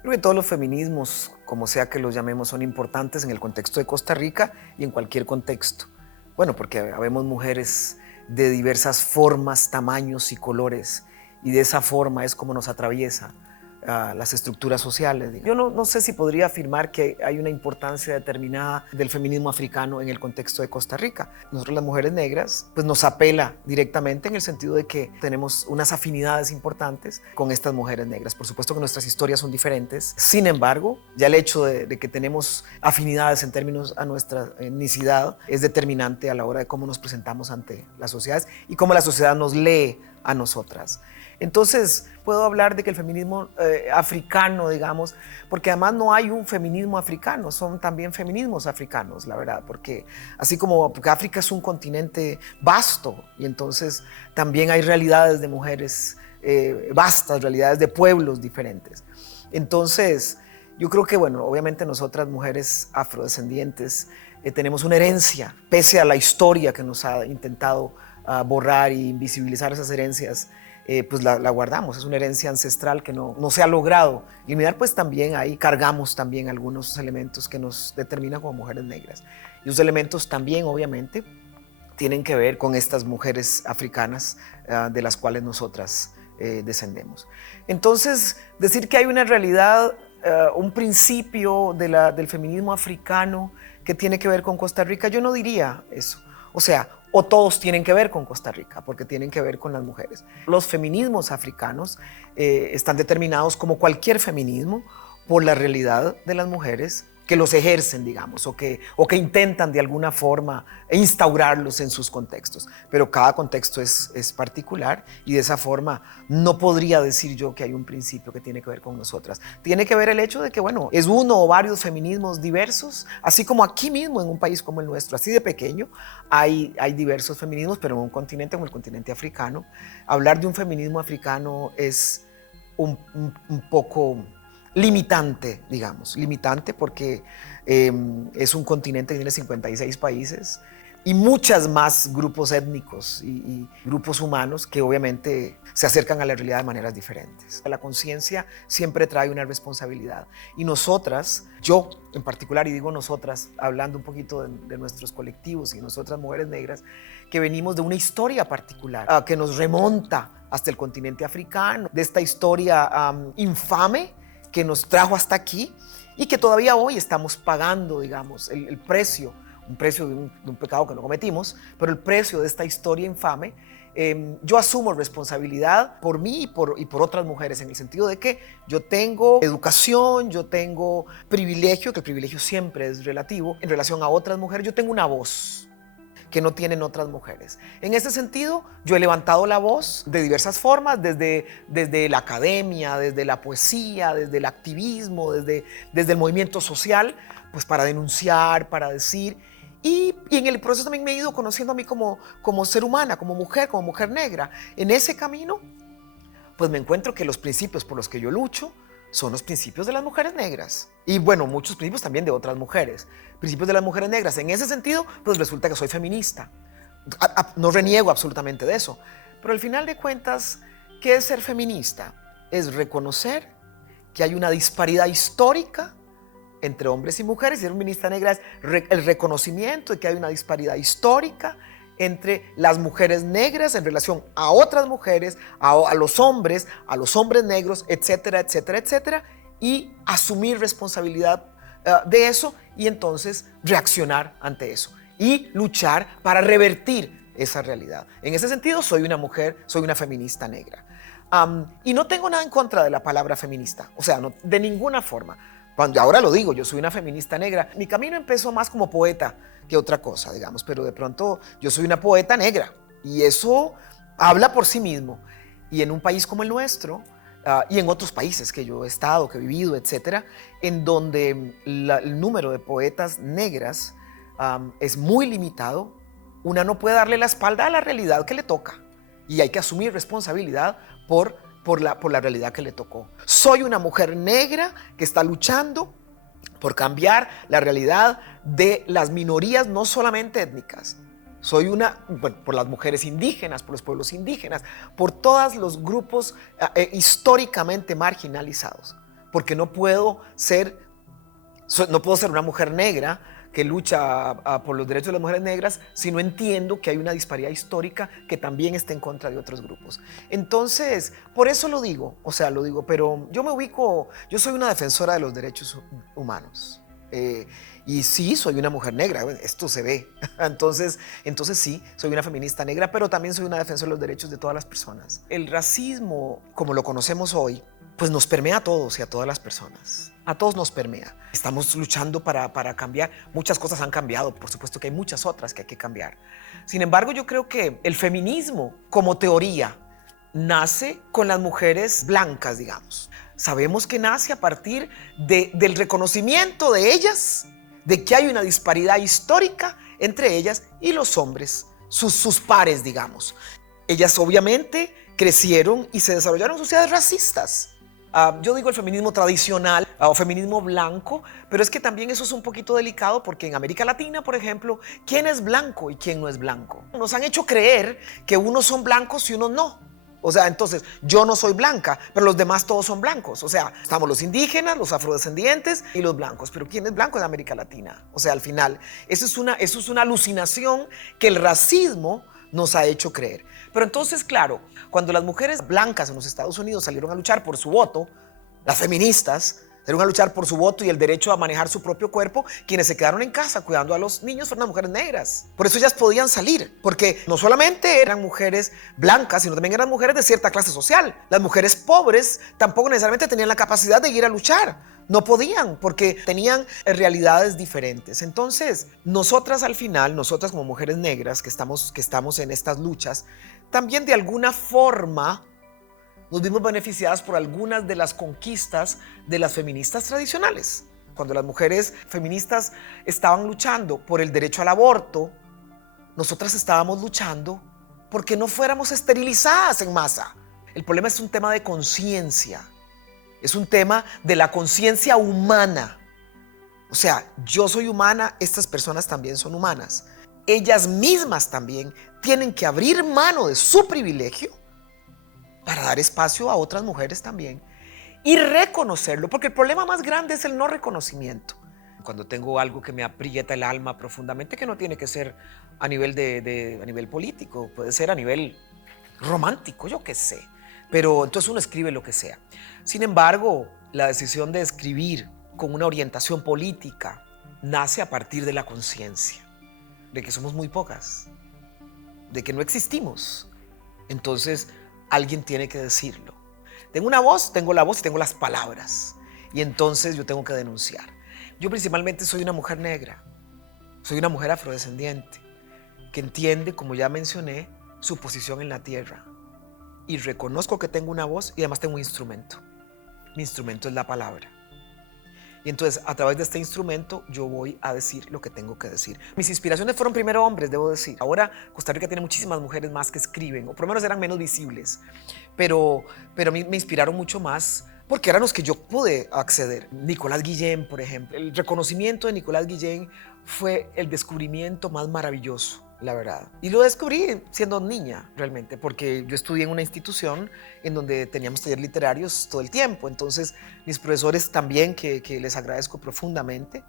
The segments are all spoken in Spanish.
Creo que todos los feminismos, como sea que los llamemos, son importantes en el contexto de Costa Rica y en cualquier contexto. Bueno, porque habemos mujeres de diversas formas, tamaños y colores, y de esa forma es como nos atraviesa las estructuras sociales. Yo no sé si podría afirmar que hay una importancia determinada del feminismo africano en el contexto de Costa Rica. Nosotros las mujeres negras pues nos apela directamente en el sentido de que tenemos unas afinidades importantes con estas mujeres negras. Por supuesto que nuestras historias son diferentes. Sin embargo, ya el hecho de que tenemos afinidades en términos a nuestra etnicidad es determinante a la hora de cómo nos presentamos ante las sociedades y cómo la sociedad nos lee a nosotras. Entonces, puedo hablar de que el feminismo africano, digamos, porque además no hay un feminismo africano, son también feminismos africanos, la verdad, porque así como porque África es un continente vasto y entonces también hay realidades de mujeres vastas, realidades de pueblos diferentes. Entonces, yo creo que, bueno, obviamente nosotras mujeres afrodescendientes tenemos una herencia, pese a la historia que nos ha intentado borrar y invisibilizar esas herencias, pues la guardamos, es una herencia ancestral que no se ha logrado eliminar, pues también ahí cargamos también algunos elementos que nos determinan como mujeres negras. Y esos elementos también, obviamente, tienen que ver con estas mujeres africanas de las cuales nosotras descendemos. Entonces, decir que hay una realidad, un principio del feminismo africano que tiene que ver con Costa Rica, yo no diría eso. O sea, o todos tienen que ver con Costa Rica, porque tienen que ver con las mujeres. Los feminismos africanos están determinados, como cualquier feminismo, por la realidad de las mujeres que los ejercen, digamos, o que intentan de alguna forma instaurarlos en sus contextos. Pero cada contexto es particular y de esa forma no podría decir yo que hay un principio que tiene que ver con nosotras. Tiene que ver el hecho de que, bueno, es uno o varios feminismos diversos, así como aquí mismo en un país como el nuestro, así de pequeño, hay diversos feminismos, pero en un continente como el continente africano, hablar de un feminismo africano es un poco limitante, digamos, limitante porque es un continente que tiene 56 países y muchas más grupos étnicos y grupos humanos que obviamente se acercan a la realidad de maneras diferentes. La conciencia siempre trae una responsabilidad y nosotras, yo en particular, y digo nosotras, hablando un poquito de nuestros colectivos y nosotras mujeres negras, que venimos de una historia particular que nos remonta hasta el continente africano, de esta historia infame que nos trajo hasta aquí y que todavía hoy estamos pagando, digamos, el precio, un precio de un pecado que no cometimos, pero el precio de esta historia infame. Yo asumo responsabilidad por mí y por otras mujeres, en el sentido de que yo tengo educación, yo tengo privilegio, que el privilegio siempre es relativo, en relación a otras mujeres, yo tengo una voz que no tienen otras mujeres. En ese sentido, yo he levantado la voz de diversas formas, desde la academia, desde la poesía, desde el activismo, desde el movimiento social, pues para denunciar, para decir. Y en el proceso también me he ido conociendo a mí como ser humana, como mujer negra. En ese camino, pues me encuentro que los principios por los que yo lucho son los principios de las mujeres negras. Y bueno, muchos principios también de otras mujeres. Principios de las mujeres negras. En ese sentido, pues resulta que soy feminista. No reniego absolutamente de eso. Pero al final de cuentas, ¿qué es ser feminista? Es reconocer que hay una disparidad histórica entre hombres y mujeres. Y ser feminista negra es el reconocimiento de que hay una disparidad histórica entre las mujeres negras en relación a otras mujeres, a los hombres negros, etcétera, etcétera, etcétera, y asumir responsabilidad de eso y entonces reaccionar ante eso y luchar para revertir esa realidad. En ese sentido, soy una mujer, soy una feminista negra. Y no tengo nada en contra de la palabra feminista, o sea, no, de ninguna forma. Ahora lo digo, yo soy una feminista negra. Mi camino empezó más como poeta que otra cosa, digamos, pero de pronto yo soy una poeta negra y eso habla por sí mismo. Y en un país como el nuestro, y en otros países que yo he estado, que he vivido, etcétera, en donde el número de poetas negras es muy limitado, una no puede darle la espalda a la realidad que le toca y hay que asumir responsabilidad por la realidad que le tocó. Soy una mujer negra que está luchando por cambiar la realidad de las minorías, no solamente étnicas. Soy bueno, por las mujeres indígenas, por los pueblos indígenas, por todos los grupos históricamente marginalizados. Porque no puedo ser una mujer negra que lucha por los derechos de las mujeres negras si no entiendo que hay una disparidad histórica que también está en contra de otros grupos. Entonces, por eso lo digo, pero yo soy una defensora de los derechos humanos. Y sí, soy una mujer negra, esto se ve. Entonces sí, soy una feminista negra, pero también soy una defensora de los derechos de todas las personas. El racismo, como lo conocemos hoy, pues nos permea a todos y a todas las personas. A todos nos permea. Estamos luchando para cambiar. Muchas cosas han cambiado, por supuesto que hay muchas otras que hay que cambiar. Sin embargo, yo creo que el feminismo, como teoría, nace con las mujeres blancas, digamos. Sabemos que nace a partir del reconocimiento de ellas, de que hay una disparidad histórica entre ellas y los hombres, sus pares, digamos. Ellas obviamente crecieron y se desarrollaron en sociedades racistas. Yo digo el feminismo tradicional o feminismo blanco, pero es que también eso es un poquito delicado porque en América Latina, por ejemplo, ¿quién es blanco y quién no es blanco? Nos han hecho creer que unos son blancos y unos no. O sea, entonces yo no soy blanca, pero los demás todos son blancos. O sea, estamos los indígenas, los afrodescendientes y los blancos. Pero ¿quién es blanco en América Latina? O sea, al final, eso es una alucinación que el racismo nos ha hecho creer. Pero entonces, claro, cuando las mujeres blancas en los Estados Unidos salieron a luchar por su voto, las feministas salieron a luchar por su voto y el derecho a manejar su propio cuerpo, quienes se quedaron en casa cuidando a los niños fueron las mujeres negras. Por eso ellas podían salir, porque no solamente eran mujeres blancas, sino también eran mujeres de cierta clase social. Las mujeres pobres tampoco necesariamente tenían la capacidad de ir a luchar. No podían porque tenían realidades diferentes. Entonces, nosotras al final, nosotras como mujeres negras que estamos en estas luchas, también de alguna forma nos vimos beneficiadas por algunas de las conquistas de las feministas tradicionales. Cuando las mujeres feministas estaban luchando por el derecho al aborto, nosotras estábamos luchando porque no fuéramos esterilizadas en masa. El problema es un tema de conciencia. Es un tema de la conciencia humana. O sea, yo soy humana, estas personas también son humanas. Ellas mismas también tienen que abrir mano de su privilegio para dar espacio a otras mujeres también y reconocerlo, porque el problema más grande es el no reconocimiento. Cuando tengo algo que me aprieta el alma profundamente, que no tiene que ser a nivel a nivel político, puede ser a nivel romántico, yo qué sé. Pero entonces uno escribe lo que sea. Sin embargo, la decisión de escribir con una orientación política nace a partir de la conciencia, de que somos muy pocas, de que no existimos. Entonces, alguien tiene que decirlo. Tengo una voz, tengo la voz y tengo las palabras. Y entonces yo tengo que denunciar. Yo principalmente soy una mujer negra, soy una mujer afrodescendiente, que entiende, como ya mencioné, su posición en la tierra. Y reconozco que tengo una voz y además tengo un instrumento. Mi instrumento es la palabra. Y entonces, a través de este instrumento, yo voy a decir lo que tengo que decir. Mis inspiraciones fueron primero hombres, debo decir. Ahora, Costa Rica tiene muchísimas mujeres más que escriben, o por lo menos eran menos visibles. Pero me inspiraron mucho más porque eran los que yo pude acceder. Nicolás Guillén, por ejemplo. El reconocimiento de Nicolás Guillén fue el descubrimiento más maravilloso, la verdad. Y lo descubrí siendo niña, realmente, porque yo estudié en una institución en donde teníamos talleres literarios todo el tiempo. Entonces, mis profesores también, que les agradezco profundamente,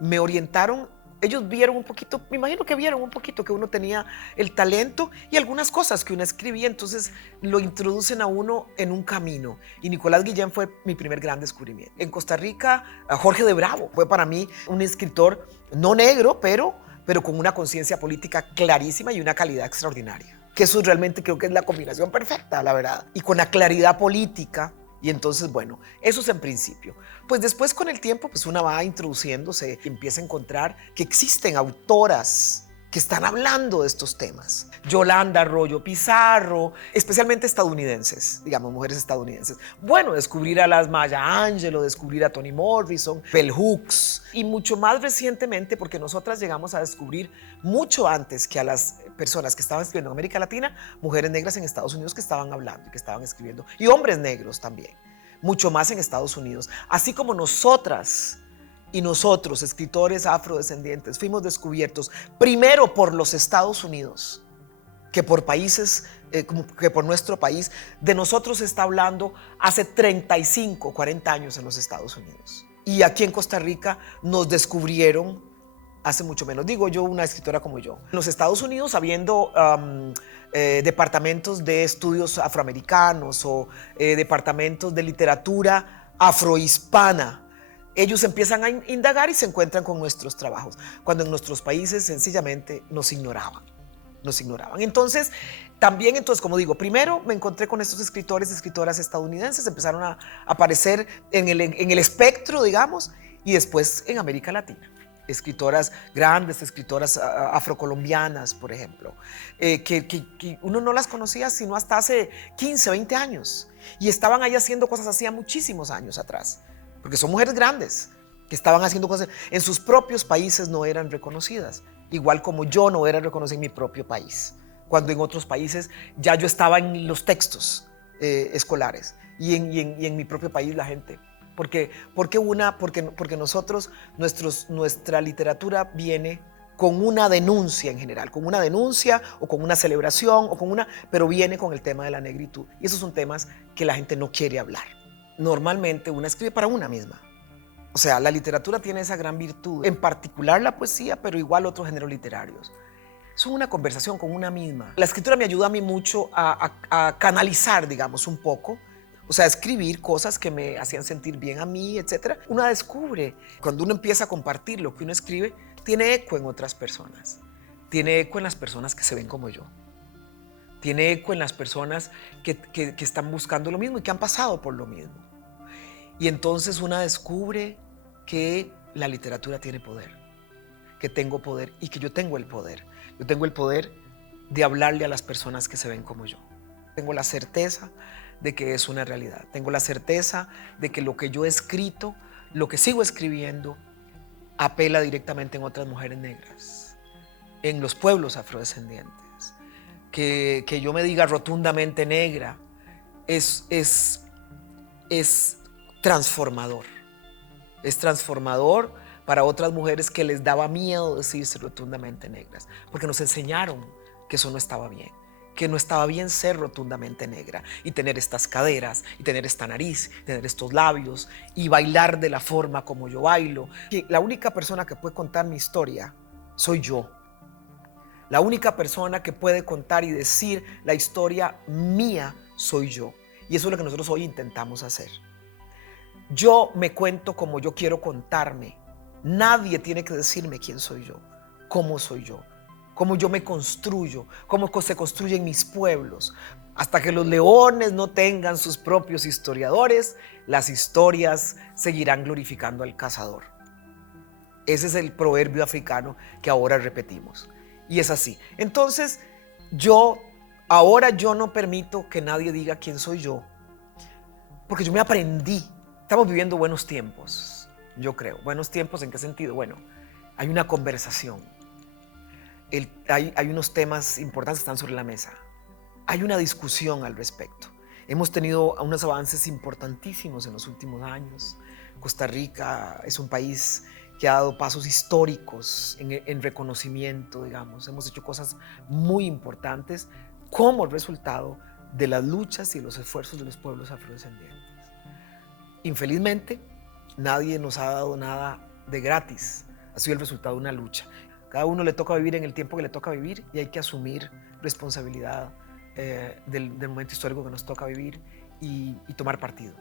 me orientaron. Ellos vieron un poquito, me imagino que vieron un poquito que uno tenía el talento y algunas cosas que uno escribía, entonces lo introducen a uno en un camino. Y Nicolás Guillén fue mi primer gran descubrimiento. En Costa Rica, Jorge de Bravo fue para mí un escritor no negro, pero con una conciencia política clarísima y una calidad extraordinaria. Que eso realmente creo que es la combinación perfecta, la verdad. Y con la claridad política. Y entonces, bueno, eso es en principio. Pues después con el tiempo, pues una va introduciéndose y empieza a encontrar que existen autoras que están hablando de estos temas. Yolanda Arroyo Pizarro, especialmente estadounidenses, digamos, mujeres estadounidenses. Bueno, descubrir a las Maya Angelou, descubrir a Toni Morrison, Bell Hooks y mucho más recientemente, porque nosotras llegamos a descubrir mucho antes que a las personas que estaban escribiendo en América Latina, mujeres negras en Estados Unidos que estaban hablando y que estaban escribiendo, y hombres negros también, mucho más en Estados Unidos. Así como nosotras y nosotros, escritores afrodescendientes, fuimos descubiertos primero por los Estados Unidos que por países, que por nuestro país, de nosotros se está hablando hace 35, 40 años en los Estados Unidos. Y aquí en Costa Rica nos descubrieron hace mucho menos, digo yo, una escritora como yo. En los Estados Unidos, habiendo departamentos de estudios afroamericanos o departamentos de literatura afrohispana, ellos empiezan a indagar y se encuentran con nuestros trabajos, cuando en nuestros países sencillamente nos ignoraban. Entonces, como digo, primero me encontré con estos escritores y escritoras estadounidenses, empezaron a aparecer en el espectro, digamos, y después en América Latina. Escritoras grandes, escritoras afrocolombianas, por ejemplo, que uno no las conocía sino hasta hace 15, 20 años. Y estaban ahí haciendo cosas hacía muchísimos años atrás, porque son mujeres grandes que estaban haciendo cosas en sus propios países, no eran reconocidas. Igual como yo no era reconocido en mi propio país, cuando en otros países ya yo estaba en los textos escolares y en mi propio país la gente. Porque nosotros, nuestra literatura viene con una denuncia en general, con una denuncia o con una celebración, pero viene con el tema de la negritud. Y esos son temas que la gente no quiere hablar. Normalmente una escribe para una misma. O sea, la literatura tiene esa gran virtud, en particular la poesía, pero igual otros géneros literarios. Es una conversación con una misma. La escritura me ayuda a mí mucho a canalizar, digamos, un poco, o sea, a escribir cosas que me hacían sentir bien a mí, etc. Uno descubre, cuando uno empieza a compartir lo que uno escribe, tiene eco en otras personas. Tiene eco en las personas que se ven como yo. Tiene eco en las personas que están buscando lo mismo y que han pasado por lo mismo. Y entonces uno descubre que la literatura tiene poder, que tengo poder y que yo tengo el poder. Yo tengo el poder de hablarle a las personas que se ven como yo. Tengo la certeza de que es una realidad. Tengo la certeza de que lo que yo he escrito, lo que sigo escribiendo, apela directamente en otras mujeres negras, en los pueblos afrodescendientes. Que yo me diga rotundamente negra es transformador. Es transformador para otras mujeres que les daba miedo decirse rotundamente negras, porque nos enseñaron que eso no estaba bien, que no estaba bien ser rotundamente negra y tener estas caderas y tener esta nariz, tener estos labios y bailar de la forma como yo bailo. Que la única persona que puede contar mi historia soy yo. La única persona que puede contar y decir la historia mía soy yo. Y eso es lo que nosotros hoy intentamos hacer. Yo me cuento como yo quiero contarme. Nadie tiene que decirme quién soy yo, cómo soy yo, cómo yo me construyo, cómo se construyen mis pueblos. Hasta que los leones no tengan sus propios historiadores, las historias seguirán glorificando al cazador. Ese es el proverbio africano que ahora repetimos. Y es así. Entonces, ahora yo no permito que nadie diga quién soy yo, porque yo me aprendí. Estamos viviendo buenos tiempos, yo creo. ¿Buenos tiempos en qué sentido? Bueno, hay una conversación. Hay unos temas importantes que están sobre la mesa. Hay una discusión al respecto. Hemos tenido unos avances importantísimos en los últimos años. Costa Rica es un país que ha dado pasos históricos en reconocimiento, digamos. Hemos hecho cosas muy importantes como resultado de las luchas y los esfuerzos de los pueblos afrodescendientes. Infelizmente, nadie nos ha dado nada de gratis. Ha sido el resultado de una lucha. Cada uno le toca vivir en el tiempo que le toca vivir y hay que asumir responsabilidad del momento histórico que nos toca vivir y tomar partido.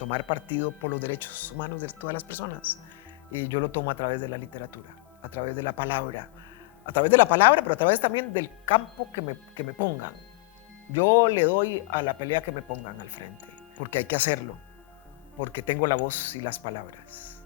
Tomar partido por los derechos humanos de todas las personas. Y yo lo tomo a través de la literatura, a través de la palabra, pero a través también del campo que me pongan. Yo le doy a la pelea que me pongan al frente, porque hay que hacerlo. Porque tengo la voz y las palabras.